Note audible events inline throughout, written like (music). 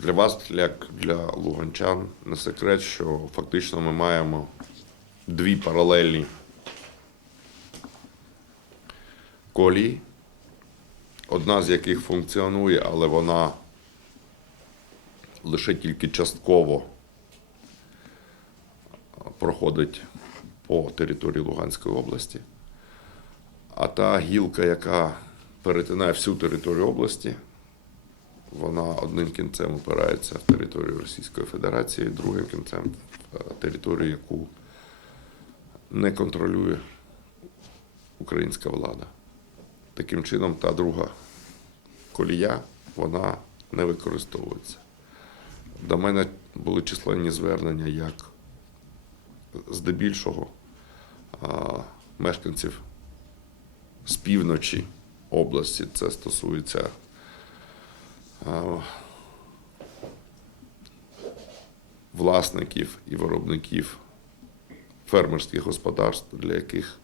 Для вас, як для луганчан, не секрет, що фактично ми маємо дві паралельні колії, одна з яких функціонує, але вона лише тільки частково проходить по території Луганської області. А та гілка, яка перетинає всю територію області, вона одним кінцем опирається в територію Російської Федерації, другим кінцем в е, територію, яку не контролює українська влада. Таким чином, та друга колія вона не використовується. До мене були численні звернення як здебільшого мешканців з півночі області. Це стосується власників і виробників фермерських господарств, для яких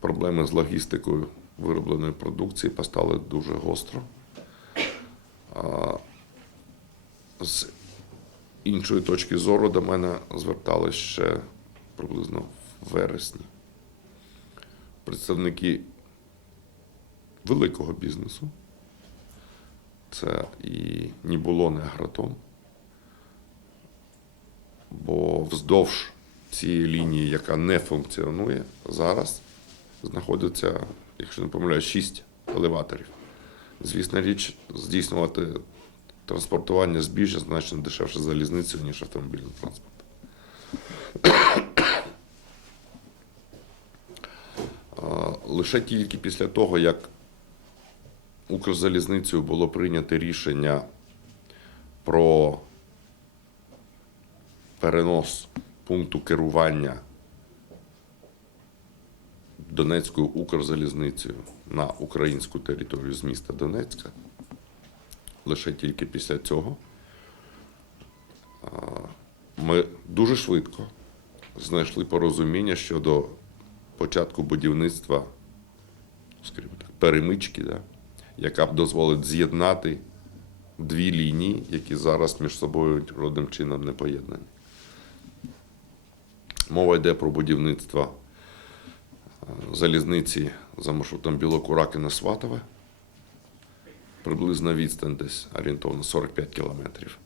проблеми з логістикою виробленої продукції постали дуже гостро. З іншої точки зору до мене звертались ще приблизно в вересні представники великого бізнесу. Це і не було не агротом. Бо вздовж цієї лінії, яка не функціонує, зараз знаходиться, якщо не помиляюсь, шість елеваторів. Звісна річ, здійснювати транспортування збіжжя значно дешевше залізницею, ніж автомобільний транспорт. (coughs) Лише тільки після того, як Укрзалізницею було прийнято рішення про перенос пункту керування Донецькою Укрзалізницею на українську територію з міста Донецька. Лише тільки після цього ми дуже швидко знайшли порозуміння щодо початку будівництва, скажімо так, перемички, да, яка б дозволить з'єднати дві лінії, які зараз між собою родним чином не поєднані. Мова йде про будівництво е, залізниці за маршрутом Білокуракина Сватове. Приблизна відстань десь орієнтовно 45 кілометрів.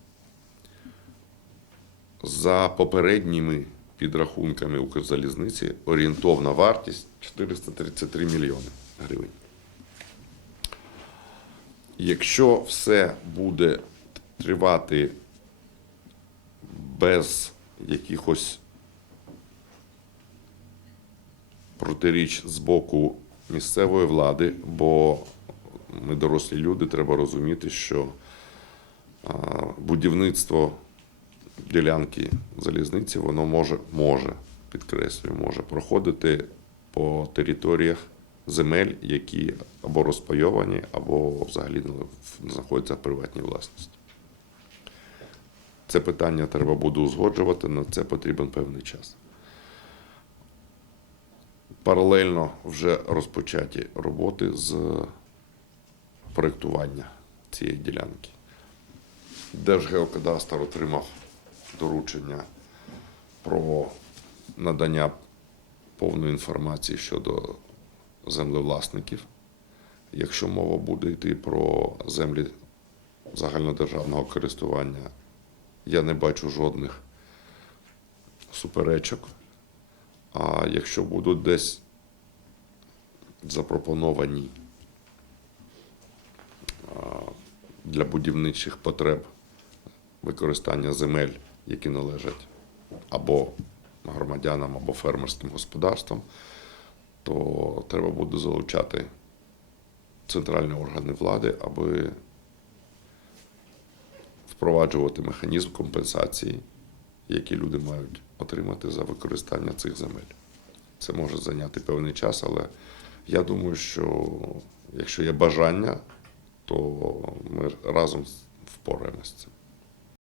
За попередніми підрахунками Укрзалізниці орієнтовна вартість 433 мільйони гривень. Якщо все буде тривати без якихось протиріч з боку місцевої влади, бо ми дорослі люди, треба розуміти, що будівництво ділянки залізниці воно може, може, підкреслюю, може проходити по територіях земель, які або розпайовані, або взагалі знаходяться в приватній власності. Це питання треба буде узгоджувати, на це потрібен певний час. Паралельно вже розпочаті роботи з проєктування цієї ділянки. Держгеокадастр отримав доручення про надання повної інформації щодо землевласників. Якщо мова буде йти про землі загальнодержавного користування, я не бачу жодних суперечок. А якщо будуть десь запропоновані для будівничих потреб використання земель, які належать або громадянам, або фермерським господарствам, то треба буде залучати центральні органи влади, аби впроваджувати механізм компенсації, які люди мають отримати за використання цих земель. Це може зайняти певний час, але я думаю, що якщо є бажання, то ми разом впораємося з цим.